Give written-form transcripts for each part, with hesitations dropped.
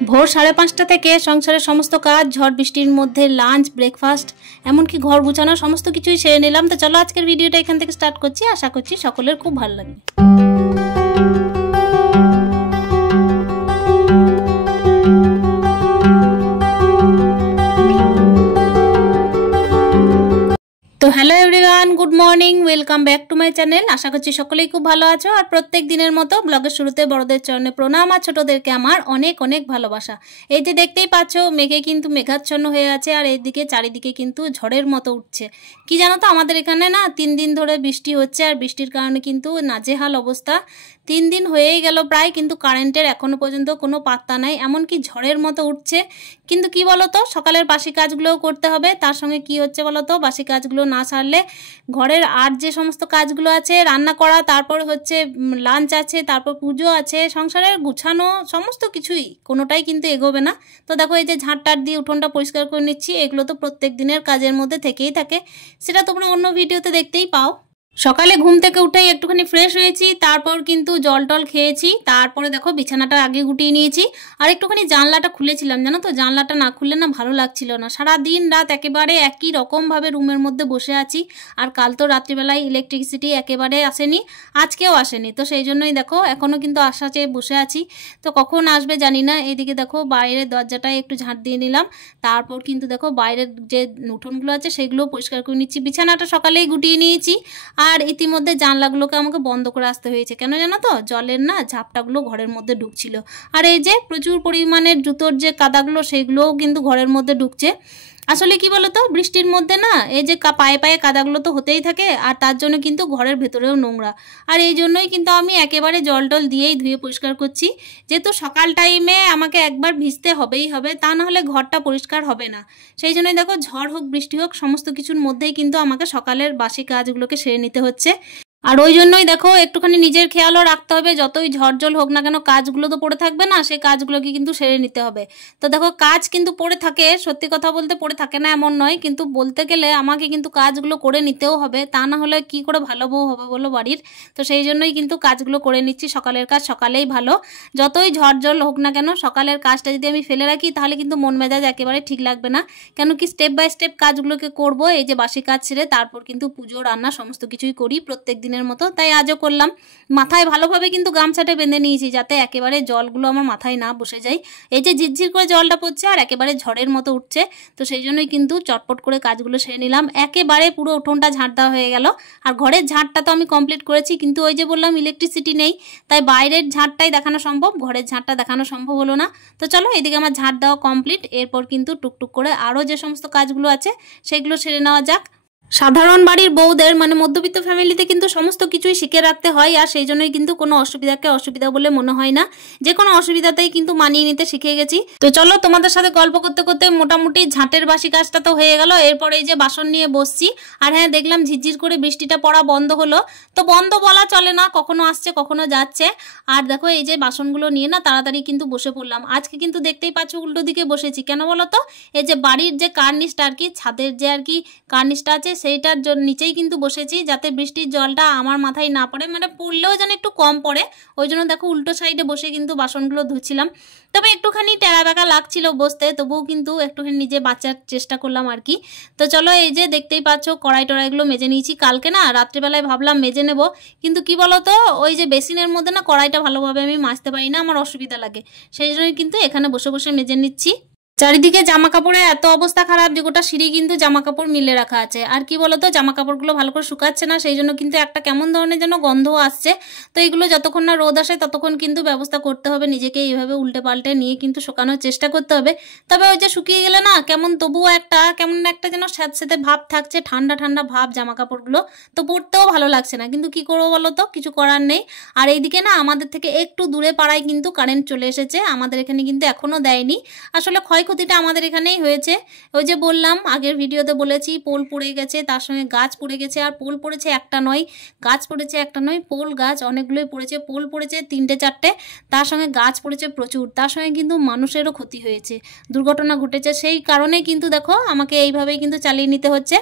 ভোর 5:30 থেকে সংসারের সমস্ত কাজ, ঝড় বৃষ্টির মধ্যে লাঞ্চ, ব্রেকফাস্ট, এমনকি ঘর গুছানো সমস্ত কিছুই সেরে নিলাম। তো চলো আজকের ভিডিওটা এখান থেকে স্টার্ট করছি। আশা করছি সকলের খুব ভালো লাগবে। তো hello everyone, good morning, welcome back to my channel. আশা করছি সকলেই খুব ভালো আছো। আর প্রত্যেক দিনের মতো ব্লগের শুরুতে বড়দের চরণে প্রণাম, আর ছোটদেরকে আমার অনেক অনেক ভালোবাসা। এই যে দেখতেই পাচ্ছ, মেঘে কিন্তু মেঘাচ্ছন্ন হয়ে আছে, আর এইদিকে চারিদিকে কিন্তু ঝড়ের মতো উঠছে। কি জানো তো, আমাদের এখানে না 3 দিন ধরে বৃষ্টি হচ্ছে, আর বৃষ্টির কারণে কিন্তু নাজেহাল অবস্থা। 3 দিন হয়েই গেল প্রায়, কিন্তু কারেন্টের এখনো পর্যন্ত কোনো পাত্তা নাই, এমনকি ঝড়ের মতো উঠছে। কিন্তু কি বলতো, সকালের বাসি কাজগুলোও করতে হবে। তার সঙ্গে কি হচ্ছে বলতো, বাসি কাজগুলো না সারলে ঘরের আর যে সমস্ত কাজগুলো আছে, রান্না করা, তারপর হচ্ছে লাঞ্চ আছে, তারপর পুজো আছে, সংসারের গুছানো, সমস্ত কিছুই কোনোটাই কিন্তু এগোবে না। তো দেখো, এই যে ঝাঁটটার দিয়ে উঠোনটা পরিষ্কার করে নিচ্ছি, এগুলো তো প্রত্যেক দিনের কাজের মধ্যে থেকেই থাকে, সেটা তোমরা অন্য ভিডিওতে দেখতেই পাও। সকালে ঘুম থেকে উঠেই একটুখানি ফ্রেশ হয়েছি, তারপর কিন্তু জল টল খেয়েছি, তারপরে দেখো বিছানাটা আগে গুটিয়ে নিয়েছি। আর একটুখানি জানলাটা খুলেছিলাম, জানো তো, জানলাটা না খুললে না ভালো লাগছিল না। সারা দিন রাত একেবারে একই রকমভাবে রুমের মধ্যে বসে আছি। আর কাল তো রাত্রিবেলায় ইলেকট্রিসিটি একেবারে আসেনি, আজকেও আসেনি। তো সেই জন্যই দেখো এখনও কিন্তু আশা চেয়ে বসে আছি। তো কখন আসবে জানি না। এইদিকে দেখো বাইরের দরজাটায় একটু ঝাঁট দিয়ে নিলাম, তারপর কিন্তু দেখো বাইরের যে উঠোনগুলো আছে সেগুলো পরিষ্কার করে নিচ্ছি। বিছানাটা সকালেই গুটিয়ে নিয়েছি, আর ইতিমধ্যে জানলাগুলোকে আমাকে বন্ধ করে আসতে হয়েছে। কেন জানো তো, জলের না ঝাপটাগুলো ঘরের মধ্যে ঢুকছিল। আর এই যে প্রচুর পরিমাণে জুতোর যে কাদাগুলো, সেগুলোও কিন্তু ঘরের মধ্যে ঢুকছে। আসলে কি বলতো, বৃষ্টির মধ্যে না এই যে পায়ে পায়ে কাদাগুলো তো হতেই থাকে, আর তার জন্য কিন্তু ঘরের ভেতরেও নোংরা। আর এই জন্যই কিন্তু আমি একেবারে জল টল দিয়েই ধুয়ে পরিষ্কার করছি, যেহেতু সকাল টাইমে আমাকে একবার ভিজতে হবেই হবে, তা না হলে ঘরটা পরিষ্কার হবে না। সেই জন্যই দেখো, ঝড় হোক বৃষ্টি হোক, সমস্ত কিছুর মধ্যেই কিন্তু আমাকে সকালের বাসি কাজগুলোকে সেরে নিতে হচ্ছে। আর ওই জন্যই দেখো একটুখানি নিজের খেয়ালও রাখতে হবে, যতই ঝড় জল হোক না কেন, কাজগুলো তো পড়ে থাকবে না, সেই কাজগুলোকে কিন্তু সেরে নিতে হবে। তো দেখো, কাজ কিন্তু পড়ে থাকে, সত্যি কথা বলতে পড়ে থাকে না এমন নয়, কিন্তু বলতে গেলে আমাকে কিন্তু কাজগুলো করে নিতেও হবে, তা না হলে কি করে ভালো বউ হবে বলো বাড়ির। তো সেই জন্যই কিন্তু কাজগুলো করে নিচ্ছি। সকালের কাজ সকালেই ভালো, যতই ঝড় জল হোক না কেন, সকালের কাজটা যদি আমি ফেলে রাখি তাহলে কিন্তু মন মেজাজ একেবারে ঠিক লাগবে না। কেন কি, স্টেপ বাই স্টেপ কাজগুলোকে করব। এই যে বাসি কাজ ছেড়ে তারপর কিন্তু পুজো, রান্না সমস্ত কিছুই করি প্রত্যেক দিনের মতো, তাই আজও করলাম। মাথায় ভালোভাবে কিন্তু গামছাটা বেঁধে নিয়েছি, যাতে একেবারে জলগুলো আমার মাথায় না বসে যায়। এই যে ঝিরঝির করে জলটা পড়ছে, আর একেবারে ঝড়ের মতো উঠছে, তো সেই জন্যই কিন্তু চটপট করে কাজগুলো সেরে নিলাম। একেবারে পুরো উঠোনটা ঝাঁট দেওয়া হয়ে গেল। আর ঘরের ঝাঁটটা তো আমি কমপ্লিট করেছি, কিন্তু ওই যে বললাম ইলেকট্রিসিটি নেই, তাই বাইরের ঝাঁটটাই দেখানো সম্ভব, ঘরের ঝাঁটটা দেখানো সম্ভব হলো না। তো চলো, এদিকে আমার ঝাঁট দেওয়া কমপ্লিট। এরপর কিন্তু টুকটুক করে আরও যে সমস্ত কাজগুলো আছে সেগুলো সেরে নেওয়া যাক। সাধারণ বাড়ির বউদের, মানে মধ্যবিত্ত ফ্যামিলিতে কিন্তু সমস্ত কিছুই শিখে রাখতে হয়, আর সেই জন্যই কিন্তু কোনো অসুবিধাকে অসুবিধা বলে মনে হয় না। যে কোনো অসুবিধাতেই কিন্তু মানিয়ে নিতে শিখে গেছি। তো চলো, তোমাদের সাথে গল্প করতে করতে মোটামুটি ঝাঁটের বাসি কাজটা তো হয়ে গেল। এরপর এই যে বাসন নিয়ে বসছি। আর হ্যাঁ, দেখলাম ঝিরঝির করে বৃষ্টিটা পড়া বন্ধ হলো। তো বন্ধ বলা চলে না, কখনো আসছে কখনো যাচ্ছে। আর দেখো, এই যে বাসনগুলো নিয়ে না তাড়াতাড়ি কিন্তু বসে পড়লাম। আজকে কিন্তু দেখতেই পাচ্ছ উল্টো দিকে বসেছি। কেন বলো তো, এই যে বাড়ির যে কার্নিশটা আর কি, ছাদের যে আর কি কার্নিশটা আছে, সেইটার নিচেই কিন্তু বসেছি, যাতে বৃষ্টির জলটা আমার মাথায় না পড়ে, মানে পড়লেও যেন একটু কম পড়ে। ওই জন্য দেখো উল্টো সাইডে বসে কিন্তু বাসনগুলো ধুচ্ছিলাম। তবে একটুখানি টেরা বেঁকা লাগছিল বসতে, তবুও কিন্তু একটুখানি নিজে বাঁচার চেষ্টা করলাম আর কি। তো চলো, এই যে দেখতেই পাচ্ছ কড়াই টড়াইগুলো মেজে নিয়েছি। কালকে না রাত্রিবেলায় ভাবলাম মেজে নেব, কিন্তু কি বলতো, ওই যে বেসিনের মধ্যে না কড়াইটা ভালোভাবে আমি মাজতে পারি না, আমার অসুবিধা লাগে। সেই জন্যই কিন্তু এখানে বসে বসে মেজে নিচ্ছি। চারিদিকে জামা কাপড়ের এত অবস্থা খারাপ যে গোটা সিঁড়ি কিন্তু জামা কাপড় মিলে রাখা আছে। আর কি বলতো, জামা কাপড়গুলো ভালো করে শুকাচ্ছে না, সেই জন্য কিন্তু একটা কেমন ধরনের যেন গন্ধও আসছে। তো এগুলো যতক্ষণ না রোদ আসে ততক্ষণ কিন্তু ব্যবস্থা করতে হবে, নিজেকে এইভাবে উল্টে পাল্টে নিয়ে কিন্তু শুকানোর চেষ্টা করতে হবে। তবে ওই যে শুকিয়ে গেলে না কেমন, তবুও কেমন একটা যেন স্যাঁতস্যাঁতে ভাব থাকছে, ঠান্ডা ঠান্ডা ভাব জামা কাপড়গুলো, তো পরতেও ভালো লাগছে না। কিন্তু কি করবো বলো তো, কিছু করার নেই। আর এইদিকে না আমাদের থেকে একটু দূরে পাড়ায় কিন্তু কারেন্ট চলে এসেছে, আমাদের এখানে কিন্তু এখনো দেয়নি। আসলে ক্ষয়ক্ষতিটা আমাদের এখানেই হয়েছে। ওই যে বললাম, আগের ভিডিওতে বলেছি, পোল পড়ে গেছে, তার সঙ্গে গাছ পড়ে গেছে। আর পোল পড়েছে একটা নয়, গাছ পড়েছে একটা নয়, পোল গাছ অনেকগুলোই পড়েছে। পোল পড়েছে 3টে 4টে, তার সঙ্গে গাছ পড়েছে প্রচুর, তার সঙ্গে কিন্তু মানুষেরও ক্ষতি হয়েছে, দুর্ঘটনা ঘটেছে। সেই কারণে কিন্তু দেখো আমাকে এইভাবেই কিন্তু চালিয়ে নিতে হচ্ছে।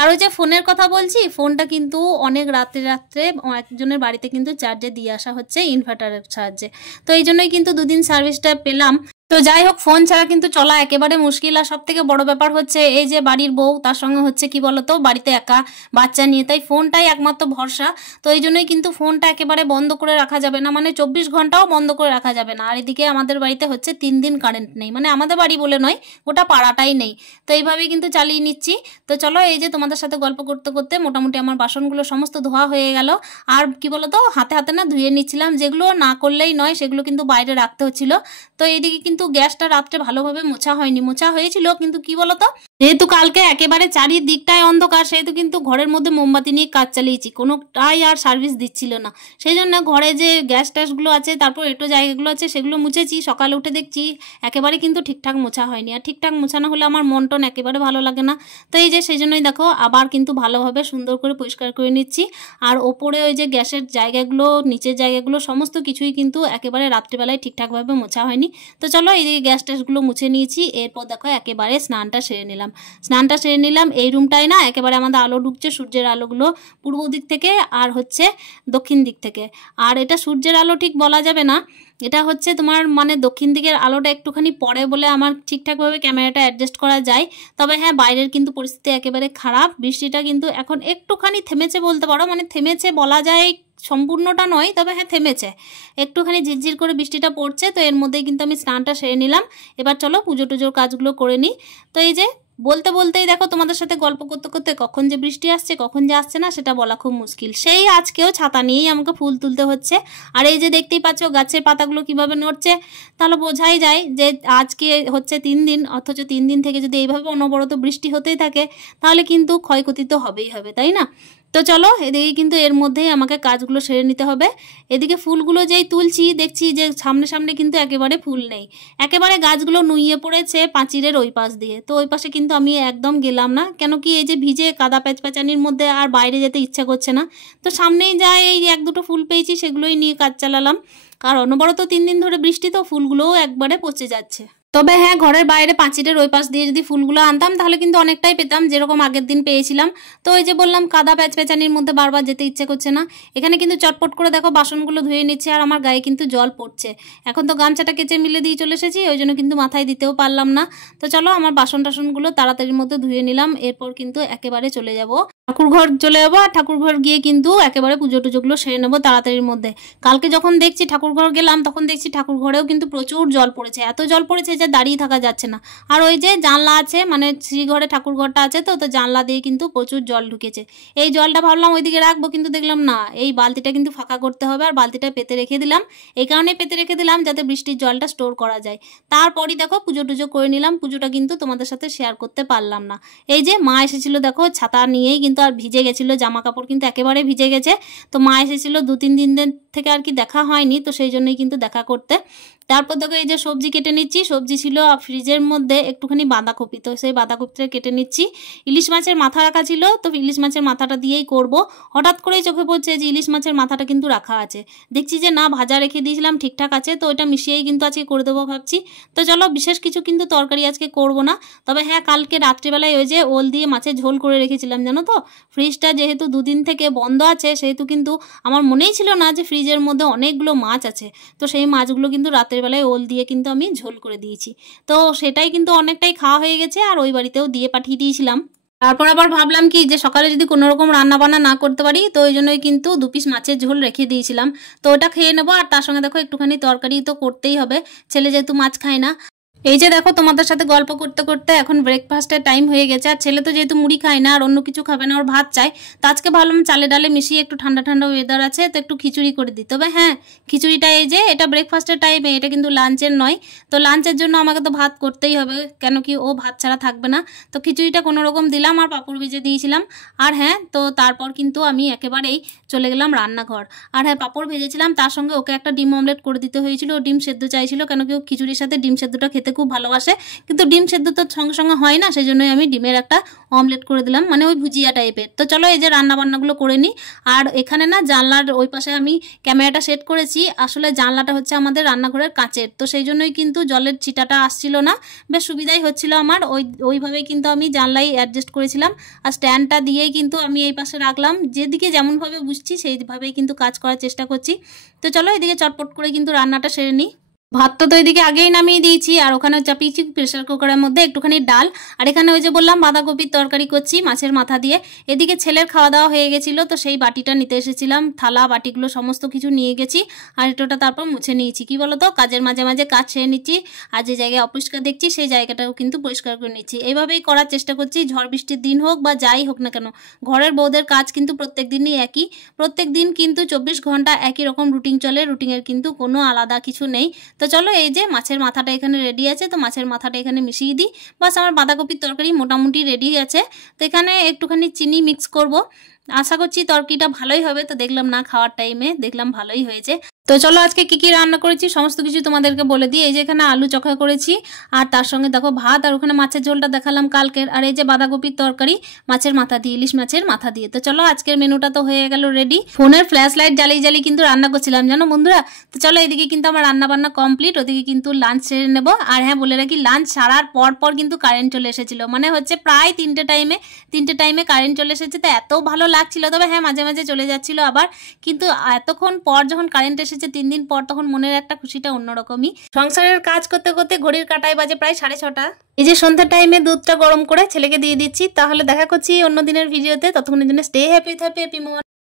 আর ওই যে ফোনের কথা বলছি, ফোনটা কিন্তু অনেক রাত্রে রাত্রে একজনের বাড়িতে কিন্তু চার্জে দিয়ে আসা হচ্ছে ইনভার্টারের সাহায্যে। তো এই জন্যই কিন্তু 2 দিন সার্ভিসটা পেলাম। তো যাই হোক, ফোন ছাড়া কিন্তু চলা একেবারে মুশকিল। আর সব থেকে বড় ব্যাপার হচ্ছে এই যে বাড়ির বউ, তার সঙ্গে হচ্ছে কি বলতো, বাড়িতে একা বাচ্চা নিয়ে, তাই ফোনটাই একমাত্র ভরসা। তো এই জন্যই কিন্তু ফোনটা একেবারে বন্ধ করে রাখা যাবে না, মানে 24 ঘন্টাও বন্ধ করে রাখা যাবে না। আর এদিকে আমাদের বাড়িতে হচ্ছে 3 দিন কারেন্ট নেই, মানে আমাদের বাড়ি বলে নয়, গোটা পাড়াটাই নেই। তো এইভাবেই কিন্তু চালিয়ে নিচ্ছি। তো চলো, এই যে তোমাদের সাথে গল্প করতে করতে মোটামুটি আমার বাসনগুলো সমস্ত ধোয়া হয়ে গেল। আর কি বলতো, হাতে হাতে না ধুয়ে নিচ্ছিলাম, যেগুলো না করলেই নয় সেগুলো কিন্তু বাইরে রাখতে হচ্ছিল। তো এইদিকে কিন্তু গ্যাসটা রাত্রে ভালোভাবে মোছা হয়নি, মোছা হয়েছিল কিন্তু কি বলতো, যেহেতু কালকে একেবারে চারিদিকটায় অন্ধকার, সেহেতু কিন্তু ঘরের মধ্যে মোমবাতি নিয়ে কাজ চালিয়েছি, কোনোটাই আর সার্ভিস দিচ্ছিল না। সেই জন্য ঘরে যে গ্যাস ট্যাসগুলো আছে, তারপর এটো জায়গাগুলো আছে, সেগুলো মুছেছি। সকালে উঠে দেখছি একেবারে কিন্তু ঠিকঠাক মোছা হয়নি। আর ঠিকঠাক মোছানো হলে আমার মন টন একেবারে ভালো লাগে না। তো এই যে সেই জন্যই দেখো আবার কিন্তু ভালোভাবে সুন্দর করে পরিষ্কার করে নিচ্ছি। আর ওপরে ওই যে গ্যাসের জায়গাগুলো, নিচের জায়গাগুলো, সমস্ত কিছুই কিন্তু একেবারে রাত্রিবেলায় ঠিকঠাকভাবে মোছা হয়নি। তো চলো, এই গ্যাস ট্যাসগুলো মুছে নিয়েছি। এরপর দেখো একেবারে স্নানটা সেরে নিলাম। এই রুমটায় না একেবারে আমাদের আলো ঢুকছে, সূর্যের আলোগুলো পূর্ব দিক থেকে আর হচ্ছে দক্ষিণ দিক থেকে। আর এটা সূর্যের আলো ঠিক বলা যাবে না, এটা হচ্ছে তোমার মানে দক্ষিণ দিকের আলোটা একটুখানি পড়ে বলে আমার ঠিকঠাকভাবে ক্যামেরাটা অ্যাডজাস্ট করা যায়। তবে হ্যাঁ, বাইরের কিন্তু পরিস্থিতি একেবারে খারাপ। বৃষ্টিটা কিন্তু এখন একটুখানি থেমেছে বলতে পারো, মানে থেমেছে বলা যায়, সম্পূর্ণটা নয়, তবে হ্যাঁ থেমেছে, একটুখানি ঝিরঝির করে বৃষ্টিটা পড়ছে। তো এর মধ্যেই কিন্তু আমি স্নানটা সেরে নিলাম। এবার চলো পুজো টুজোর কাজগুলো করে নিই। তো এই যে বলতে বলতেই দেখো তোমাদের সাথে গল্প করতে করতে কখন যে বৃষ্টি আসছে কখন যে আসছে না সেটা বলা খুব মুশকিল। সেই আজকেও ছাতা নিয়েই আমাকে ফুল তুলতে হচ্ছে। আর এই যে দেখতেই পাচ্ছ গাছের পাতাগুলো কিভাবে নড়ছে, তাহলে বোঝাই যায় যে আজকে হচ্ছে 3 দিন, অথচ 3 দিন থেকে যদি এইভাবে অনবরত বৃষ্টি হতেই থাকে তাহলে কিন্তু ক্ষয়ক্ষতি তো হবেই হবে, তাই না? তো চলো, এদিকে কিন্তু এর মধ্যেই আমাকে কাজগুলো সেরে নিতে হবে। এদিকে ফুলগুলো যেই তুলছি দেখছি যে সামনে সামনে কিন্তু একেবারে ফুল নেই, একেবারে গাছগুলো নুইয়ে পড়েছে পাঁচিরের ওই পাশ দিয়ে। তো ওই পাশে কিন্তু আমি একদম গেলাম না, কেন কি এই যে ভিজে কাদা প্যাচপ্যাচানির মধ্যে আর বাইরে যেতে ইচ্ছা করছে না। তো সামনেই যাই, এই 1-2টো ফুল পেয়েছি সেগুলোই নিয়ে কাজ চালালাম। আর অনবরত 3 দিন ধরে বৃষ্টি, তো ফুলগুলোও একবারে পচে যাচ্ছে। তবে হ্যাঁ, ঘরের বাইরে পাঁচিরের ওই পাশ দিয়ে যদি ফুলগুলো আনতাম তাহলে কিন্তু অনেকটাই পেতাম, যেরকম আগের দিন পেয়েছিলাম। তো ওই যে বললাম কাদা প্যাচপ্যাচানির মধ্যে বারবার যেতে ইচ্ছে করছে না। এখানে কিন্তু চটপট করে দেখো বাসনগুলো ধুয়ে নিচ্ছে, আর আমার গায়ে কিন্তু জল পড়ছে। এখন তো গামছাটা কেচে মিলে দিয়ে চলে এসেছি, ওই জন্য কিন্তু মাথায় দিতেও পারলাম না। তো চলো, আমার বাসন টাসনগুলো তাড়াতাড়ির মধ্যে ধুয়ে নিলাম। এরপর কিন্তু একেবারে চলে যাব ঠাকুর ঘর, চলে যাবো। আর ঠাকুর ঘর গিয়ে কিন্তু একেবারে পুজো টুজোগুলো সেরে নেবো তাড়াতাড়ির মধ্যে। কালকে যখন দেখছি ঠাকুর ঘর গেলাম তখন দেখছি ঠাকুর ঘরেও কিন্তু প্রচুর জল পড়েছে, এত জল পড়েছে যে দাঁড়িয়ে থাকা যাচ্ছে না। আর ওই যে জানলা আছে, মানে শ্রীঘরে ঠাকুর ঘরটা আছে, তো জানলা দিয়ে কিন্তু প্রচুর জল ঢুকেছে। এই জলটা ভাবলাম ওইদিকে রাখবো, কিন্তু দেখলাম না, এই বালতিটা কিন্তু ফাঁকা করতে হবে। আর বালতিটা পেতে রেখে দিলাম, এই কারণে পেতে রেখে দিলাম যাতে বৃষ্টির জলটা স্টোর করা যায়। তারপরই দেখো পুজো টুজো করে নিলাম। পুজোটা কিন্তু তোমাদের সাথে শেয়ার করতে পারলাম না। এই যে মা এসেছিল দেখো, ছাতা নিয়েই কিন্তু আর ভিজে গেছিলো, জামা কাপড় কিন্তু একেবারে ভিজে গেছে। তো মা এসেছিল 2-3 দিন থেকে আর কি দেখা হয়নি, তো সেই জন্যই কিন্তু দেখা করতে। তারপর দেখো এই যে সবজি কেটে নিচ্ছি। সবজি ছিল ফ্রিজের মধ্যে একটুখানি বাঁধাকপি, তো সেই বাঁধাকপিটা কেটে নিচ্ছি। ইলিশ মাছের মাথা রাখা ছিল, তো ইলিশ মাছের মাথাটা দিয়েই করব। হঠাৎ করেই চোখে পড়ছে যে ইলিশ মাছের মাথাটা কিন্তু রাখা আছে, দেখছি যে না ভাজা রেখে দিয়েছিলাম ঠিকঠাক আছে, তো ওইটা মিশিয়েই কিন্তু আজকে করে দেবো ভাবছি। তো চলো, বিশেষ কিছু কিন্তু তরকারি আজকে করব না। তবে হ্যাঁ, কালকে রাত্রিবেলায় ওই যে ওল দিয়ে মাছের ঝোল করে রেখেছিলাম, জানো তো। ফ্রিজটা যেহেতু 2 দিন থেকে বন্ধ আছে, সেহেতু কিন্তু আমার মনেই ছিল না যে ফ্রিজের মধ্যে অনেকগুলো মাছ আছে। তো সেই মাছগুলো কিন্তু রাতের বেলায় ওল দিয়ে কিন্তু আমি ঝোল করে দিয়েছি। তো সেটাই কিন্তু অনেকটাই খাওয়া হয়ে গেছে, আর ওই বাড়িতেও দিয়ে পাঠিয়ে দিয়েছিলাম। তারপর আবার ভাবলাম কি যে সকালে যদি কোনো রকম রান্না বান্না না করতে পারি, তো ওই জন্যই কিন্তু 2 পিস মাছের ঝোল রেখে দিয়েছিলাম। তো ওটা খেয়ে নেবো, আর তার সঙ্গে দেখো একটুখানি তরকারি তো করতেই হবে, ছেলে যেহেতু মাছ খায় না। এই যে দেখো তোমাদের সাথে গল্প করতে করতে এখন ব্রেকফাস্টের টাইম হয়ে গেছে। আর ছেলে তো যেহেতু মুড়ি খায় না আর অন্য কিছু খাবে না, ওর ভাত চাই। তো আজকে ভাবলাম চালে ডালে মিশিয়ে, একটু ঠান্ডা ঠান্ডা ওয়েদার আছে, তো একটু খিচুড়ি করে দিই। তবে হ্যাঁ, খিচুড়িটা এই যে এটা ব্রেকফাস্টের টাইমে, এটা কিন্তু লাঞ্চের নয়। তো লাঞ্চের জন্য আমাকে তো ভাত করতেই হবে, কেন কি ও ভাত ছাড়া থাকবে না। তো খিচুড়িটা কোনো রকম দিলাম, আর পাঁপড় ভেজে দিয়েছিলাম। আর হ্যাঁ, তো তারপর কিন্তু আমি একেবারেই চলে গেলাম রান্নাঘর। আর হ্যাঁ, পাঁপড় ভেজেছিলাম, তার সঙ্গে ওকে একটা ডিম অমলেট করে দিতে হয়েছিল। ও ডিম সেদ্ধ চাইছিল, কেন কি ও খিচুড়ির সাথে ডিম সেদ্ধটা খেতে খুব ভালোবাসে। কিন্তু ডিম সেদ্ধ তো সঙ্গে সঙ্গে হয় না, সেই জন্যই আমি ডিমের একটা অমলেট করে দিলাম, মানে ওই ভুজিয়া টাইপের। তো চলো, এই যে রান্না বান্নাগুলো করে নিই। আর এখানে না জানলার ওই পাশে আমি ক্যামেরাটা সেট করেছি। আসলে জানলাটা হচ্ছে আমাদের রান্নাঘরের কাচের, তো সেই জন্যই কিন্তু জলের ছিটাটা আসছিল না, বেশ সুবিধাই হচ্ছিল আমার। ওইভাবেই কিন্তু আমি জানলাই অ্যাডজাস্ট করেছিলাম। আর স্ট্যান্ডটা দিয়েই কিন্তু আমি এই পাশে রাখলাম, যেদিকে যেমনভাবে বুঝছি সেইভাবেই কিন্তু কাজ করার চেষ্টা করছি। তো চলো, এদিকে চটপট করে কিন্তু রান্নাটা সেরে নিই। ভাতটা তো এদিকে আগেই নামিয়ে দিয়েছি, আর ওখানে চাপিয়েছি প্রেসার কুকারের মধ্যে একটুখানি ডাল। আর এখানে ওই যে বললাম বাঁধাকপির তরকারি করছি মাছের মাথা দিয়ে। এদিকে ছেলের খাওয়া দাওয়া হয়ে গেছিলো, তো সেই বাটিটা নিতে এসেছিলাম, থালা বাটিগুলো সমস্ত কিছু নিয়ে গেছি। আর এটোটা তারপর মুছে নিয়েছি। কি বলো তো, কাজের মাঝে মাঝে কাজ ছেড়ে নিচ্ছি, আর যে জায়গায় অপরিষ্কার দেখছি সেই জায়গাটাও কিন্তু পরিষ্কার করে নিচ্ছি। এইভাবেই করার চেষ্টা করছি, ঝড় বৃষ্টির দিন হোক বা যাই হোক না কেন। ঘরের বউদের কাজ কিন্তু প্রত্যেক দিনই একই, প্রত্যেক দিন কিন্তু 24 ঘন্টা একই রকম রুটিন চলে, রুটিনের কিন্তু কোনো আলাদা কিছু নেই। তো চলো, এই যে মাছের মাথাটা এখানে রেডি আছে, তো মাছের মাথাটা এখানে মিশিয়ে দিই। বাস আমার বাঁধাকপির তরকারি মোটামুটি রেডি আছে। তো এখানে একটুখানি চিনি মিক্স করব, আশা করছি তরকারিটা ভালোই হবে। তো দেখলাম না, খাওয়ার টাইমে দেখলাম ভালোই হয়েছে। তো চলো আজকে কি কি রান্না করেছি সমস্ত কিছু তোমাদেরকে বলে দিই। এই যে এখানে আলু চোখা করেছি, আর তার সঙ্গে দেখো ভাত, আর ওখানে মাছের ঝোলটা দেখালাম কালকের, আর এই যে বাঁধাকপির তরকারি মাছের মাথা দিয়ে, ইলিশ মাছের মাথা দিয়ে। তো চলো আজকের মেনুটা তো হয়ে গেল রেডি। ফোনের ফ্ল্যাশ লাইট জ্বালিয়ে জ্বালিয়ে কিন্তু রান্না করছিলাম জানো বন্ধুরা। তো চলো এদিকে কিন্তু আমার রান্না বান্না কমপ্লিট, ওদিকে কিন্তু লাঞ্চ সেরে নেবো। আর হ্যাঁ বলে রাখি, লাঞ্চ ছাড়ার পর কিন্তু কারেন্ট চলে এসেছিল, মানে হচ্ছে প্রায় তিনটে টাইমে কারেন্ট চলে এসেছে। তো এত ভালো লাগছিল, তবে হ্যাঁ মাঝে মাঝে চলে যাচ্ছিল আবার, কিন্তু এতক্ষণ পর যখন কারেন্ট এসেছে 3 দিন পর, তখন মনের একটা খুশিটা অন্যরকমই। সংসারের কাজ করতে করতে ঘড়ির কাঁটায় বাজে প্রায় 6:30। এই যে সন্ধ্যার টাইমে দুধটা গরম করে ছেলেকে দিয়ে দিচ্ছি। তাহলে দেখা করছি অন্য দিনের ভিডিওতে, ততক্ষণের জন্য স্টে হ্যাপি মোর।